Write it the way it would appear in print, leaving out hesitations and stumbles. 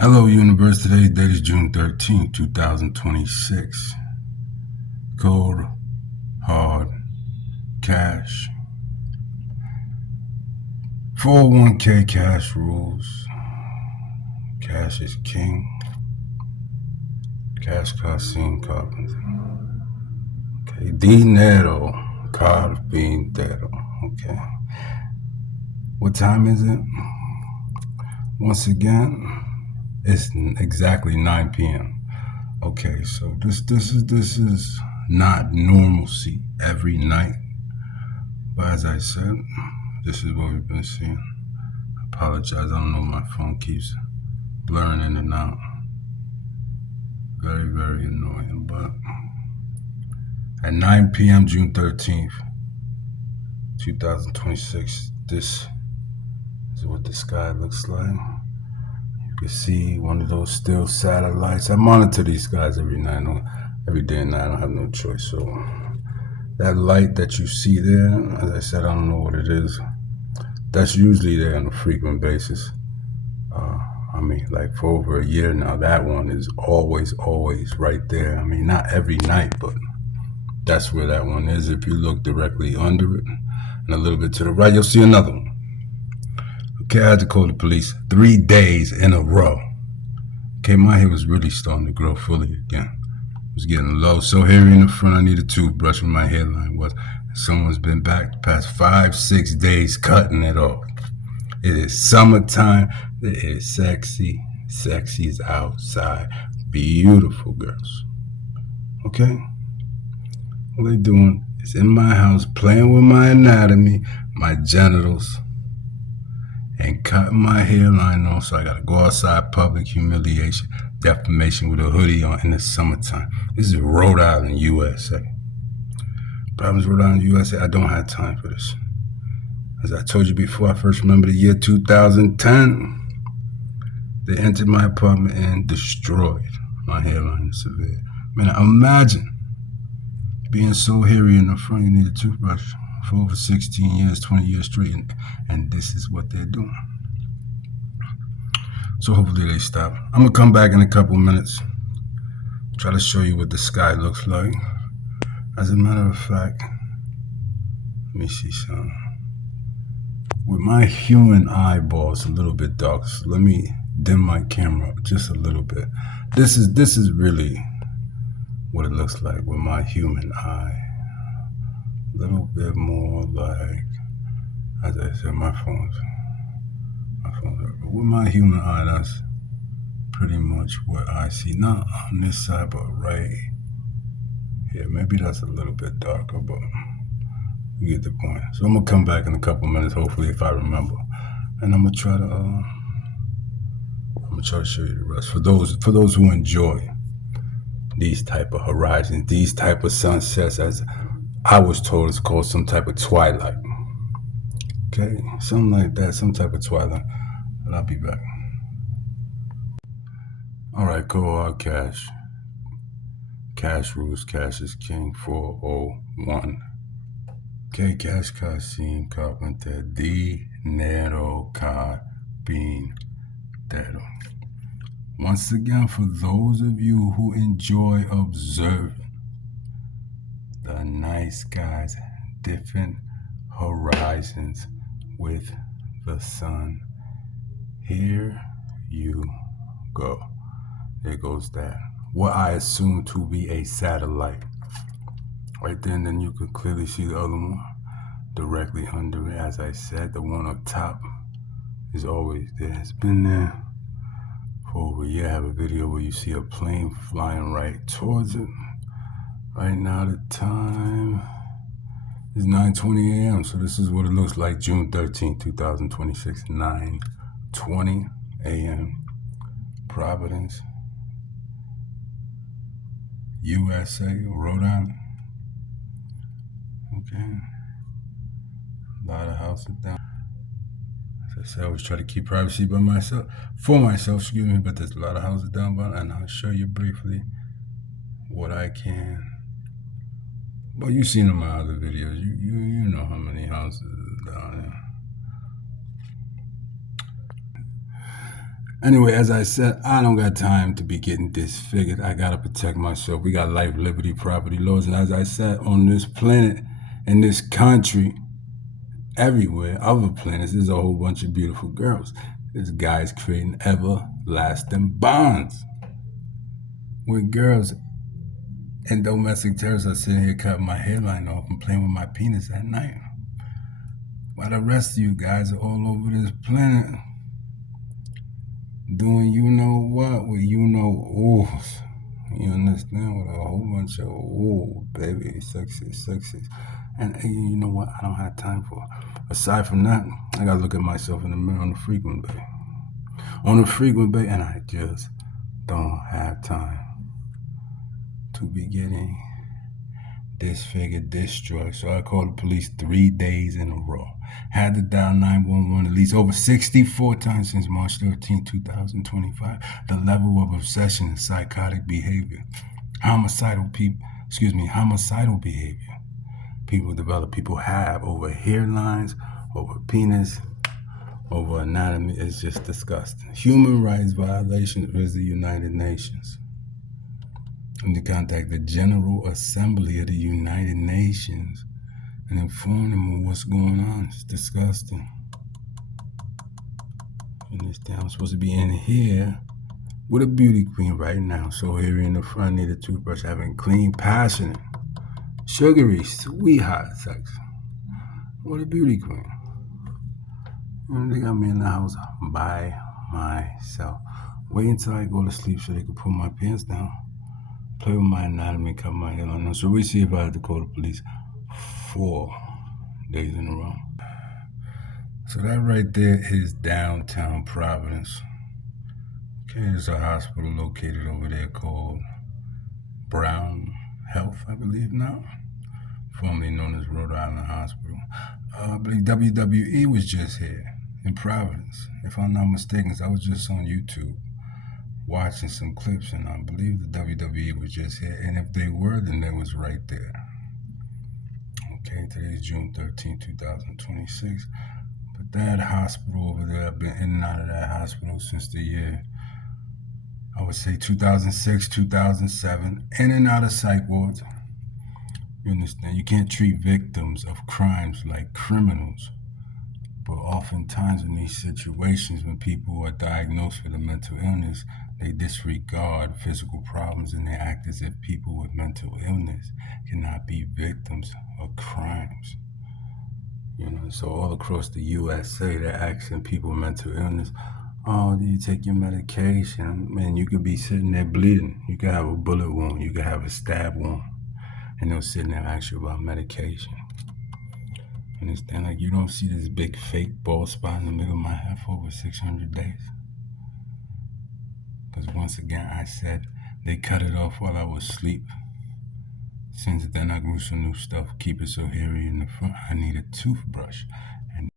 Hello, universe. Today's date is June 13th, 2026. Cold, hard, cash. 401k cash rules. Cash is king. Cash Casim Carpenter. Okay. Dinero Carpintero. Okay. What time is it? Once again, it's exactly 9 p.m. Okay, so this is not normalcy every night. But as I said, this is what we've been seeing. I apologize. I don't know. My phone keeps blurring in and out. Very, very annoying. But at 9 p.m. June 13th, 2026, this is what the sky looks like. You can see one of those still satellites. I monitor these skies every night, every day and night. I don't have no choice. So that light that you see there, as I said, I don't know what it is. That's usually there on a frequent basis. Like for over a year now, that one is always right there. Not every night, but that's where that one is. If you look directly under it and a little bit to the right, you'll see another one. Okay, I had to call the police 3 days in a row. Okay, my hair was really starting to grow fully again. It was getting low, so hairy in the front, I need a toothbrush where my hairline was. Someone's been back the past 5-6 days cutting it off. It is summertime. It is sexy. Sexy's outside. Beautiful girls. Okay? What they doing is in my house playing with my anatomy, my genitals, and cutting my hairline off. So I gotta go outside, public humiliation, defamation with a hoodie on in the summertime. This is Rhode Island, USA. Problems Rhode Island, USA. I don't have time for this. As I told you before, I first remember the year 2010. They entered my apartment and destroyed my hairline severe. Man, imagine being so hairy in the front you need a toothbrush for over 16 years, 20 years straight, and this is what they're doing. So hopefully they stop. I'm gonna come back in a couple minutes, try to show you what the sky looks like. As a matter of fact, let me see something. With my human eyeballs a little bit dark, so let me dim my camera just a little bit. This is really what it looks like with my human eye. A little bit more like, as I said, my phone's but with my human eye, that's pretty much what I see. Not on this side, but right here. Maybe that's a little bit darker, but you get the point. So I'm gonna come back in a couple minutes, hopefully, if I remember, and I'm gonna try to show you the rest. For those who enjoy these type of horizons, these type of sunsets, as I was told, it's called some type of twilight. Okay, something like that, some type of twilight. But I'll be back. All right, cold cash. Cash rules. Cash is king. 401. Okay, Cash Casim Carpenter. Dinero Carpintero. Once again, for those of you who enjoy observing the night skies, different horizons with the sun, here you go. There goes that. What I assume to be a satellite. Right there, and then you can clearly see the other one directly under it. As I said, the one on top is always there. It's been there for over a year. I have a video where you see a plane flying right towards it. Right now the time is 9:20 a.m. So this is what it looks like June 13th, 2026, 9:20 a.m. Providence, USA, Rhode Island. Okay. A lot of houses down. As I said, I always try to keep privacy for myself, excuse me, but there's a lot of houses down by, and I'll show you briefly what I can. Well, you've seen in my other videos. You know how many houses are down there. Anyway, as I said, I don't got time to be getting disfigured. I gotta protect myself. We got life, liberty, property laws. And as I said, on this planet, in this country, everywhere, other planets, there's a whole bunch of beautiful girls. This guy's creating everlasting bonds with girls. And domestic terrorists are sitting here cutting my hairline off and playing with my penis at night. While the rest of you guys are all over this planet doing you know what with you know oohs. You understand? With a whole bunch of ooh, baby, sexy. And you know what? I don't have time for. Aside from that, I gotta look at myself in the mirror on the frequent bay. On the frequent bay, and I just don't have time to be getting disfigured, destroyed. So I called the police 3 days in a row. Had to dial 911 at least over 64 times since March 13, 2025. The level of obsession and psychotic behavior. Homicidal behavior. People have over hairlines, over penis, over anatomy. It's just disgusting. Human rights violation is the United Nations. And to contact the General Assembly of the United Nations and inform them of what's going on. It's disgusting. You understand? I'm supposed to be in here with a beauty queen right now. So here in the front, need a toothbrush, having clean, passionate, sugary, sweet, hot sex with a beauty queen. And they got me in the house by myself. Wait until I go to sleep so they can pull my pants down, play with my anatomy, cut my hair on them. So we see if I have to call the police 4 days in a row. So that right there is downtown Providence. Okay, there's a hospital located over there called Brown Health, I believe now, formerly known as Rhode Island Hospital. I believe WWE was just here in Providence. If I'm not mistaken, I was just on YouTube watching some clips, and I believe the WWE was just here. And if they were, then they was right there. Okay, today is June 13, 2026. But that hospital over there, I've been in and out of that hospital since the year, I would say 2006, 2007, in and out of psych wards. You understand? You can't treat victims of crimes like criminals. But oftentimes in these situations, when people are diagnosed with a mental illness, they disregard physical problems and they act as if people with mental illness cannot be victims of crimes. You know, so all across the USA, they're asking people with mental illness, oh, do you take your medication? Man, you could be sitting there bleeding. You could have a bullet wound. You could have a stab wound. And they'll sit there and ask you about medication. Understand? Like, you don't see this big fake bald spot in the middle of my head for over 600 days. Because once again, I said they cut it off while I was asleep. Since then, I grew some new stuff, keep it so hairy in the front. I need a toothbrush.